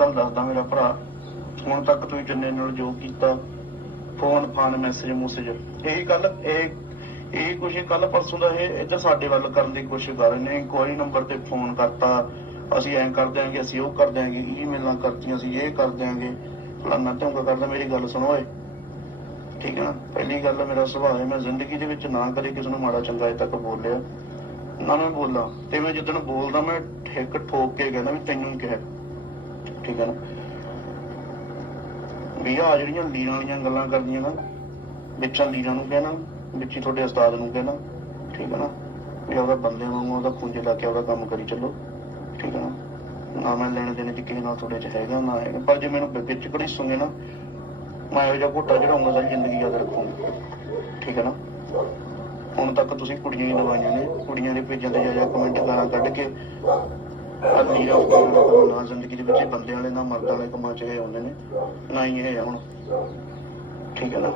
ਗੱਲ ਦੱਸਦਾ ਮੇਰਾ ਭਰਾ। ਹੁਣ ਤੱਕ ਤੁਸੀਂ ਜਿੰਨੇ ਨਾਲ ਜੋ ਕੀਤਾ ਫੋਨ ਫਾਨ ਮੈਸੇਜ ਮੂਸੇਜ ਇਹ ਗੱਲ, ਇਹ ਇਹ ਕੁਛ ਕੱਲ ਪਰਸੋਂ ਦਾ ਇਹ ਇੱਧਰ ਸਾਡੇ ਵੱਲ ਕਰਨ ਦੀ ਕੋਸ਼ਿਸ਼ ਕਰ ਰਹੇ ਨੇ। ਕੋਈ ਨੰਬਰ ਤੇ ਫੋਨ ਕਰਤਾ, ਅਸੀਂ ਐਂ ਕਰ ਦਿਆਂਗੇ, ਅਸੀਂ ਉਹ ਕਰ ਦਿਆਂਗੇ ਈਮੇਲਾਂ ਕਰਤੀਆਂ, ਅਸੀਂ ਇਹ ਕਰ ਦਿਆਂਗੇ। ਫਲਾਨਾ ਢੋਂਗਾ ਕਰਦਾ, ਮੇਰੀ ਗੱਲ ਸੁਣੋ ਓਏ। ਠੀਕ ਹੈ ਨਾ? ਪਹਿਲੀ ਗੱਲ ਮੇਰਾ ਸੁਭਾਅ ਹੈ, ਮੈਂ ਜ਼ਿੰਦਗੀ ਦੇ ਵਿੱਚ ਨਾ ਕਦੇ ਕਿਸੇ ਨੂੰ ਮਾੜਾ ਚੰਗਾ ਅਜੇ ਤੱਕ ਬੋਲਿਆ। ਨਾ ਮੈਂ ਬੋਲਾਂ। ਤੇ ਮੈਂ ਜਿੱਦਣ ਬੋਲਦਾ, ਮੈਂ ਠੇਕ ਠੋਕ ਕੇ ਕਹਿੰਦਾ ਵੀ ਤੈਨੂੰ ਹੀ ਕਿਹਾ। ਠੀਕ ਹੈ ਨਾ? ਵੀ ਆ ਜਿਹੜੀਆਂ ਲੀਰਾਂ ਵਾਲੀਆਂ ਗੱਲਾਂ ਕਰਦੀਆਂ ਨਾ, ਵਿੱਚਾਂ ਲੀਰਾਂ ਨੂੰ ਕਹਿਣਾ, ਵਿੱਚ ਹੀ ਤੁਹਾਡੇ ਉਸਤਾਦ ਨੂੰ ਕਹਿਣਾ, ਠੀਕ ਹੈ ਨਾ? ਵੀ ਉਹਦਾ ਬੰਦਿਆਂ ਵਾਂਗੂ ਉਹਦਾ ਖੁੰਝੇ ਲਾ ਕੇ ਉਹਦਾ ਕੰਮ ਕਰੀ ਚੱਲੋ, ਠੀਕ ਹੈ ਨਾ? ਨਾ ਮੈਂ ਲੈਣੇ ਦੇਣੇ ਚ ਕਿਸੇ ਨਾਲ ਤੁਹਾਡੇ ਚ ਹੈਗਾ, ਨਾ ਹੈਗਾ। ਪਰ ਜੇ ਮੈਨੂੰ ਵਿੱਚ ਘੜੀਸੋਗੇ ਨਾ, ਮੈਂ ਇਹੋ ਜਿਹਾ ਘੋਟਾ ਚੜਾਉਂਗਾ ਸਾਰੀ ਜ਼ਿੰਦਗੀ ਯਾਦ ਰੱਖੂੰਗਾ, ਠੀਕ ਹੈ ਨਾ? ਹੁਣ ਤੱਕ ਤੁਸੀਂ ਕੁੜੀਆਂ ਹੀ ਲਵਾਈਆਂ ਨੇ, ਕੁੜੀਆਂ ਦੇ ਪੇਜਾਂ ਤੇ ਜਾ ਜਾ ਕਮੈਂਟ ਗਾਲਾਂ ਕੱਢ ਕੇ ਅੱਲੀ ਦਾ ਨਾ ਜ਼ਿੰਦਗੀ ਦੇ ਵਿੱਚ ਇਹ ਬੰਦਿਆਂ ਵਾਲੇ, ਨਾ ਮਰਦਾਂ ਵਾਲੇ ਕੰਮਾਂ 'ਚ ਇਹ ਆਉਂਦੇ ਨੇ, ਨਾ ਹੀ ਇਹ ਆ ਹੁਣ। ਠੀਕ ਹੈ ਨਾ?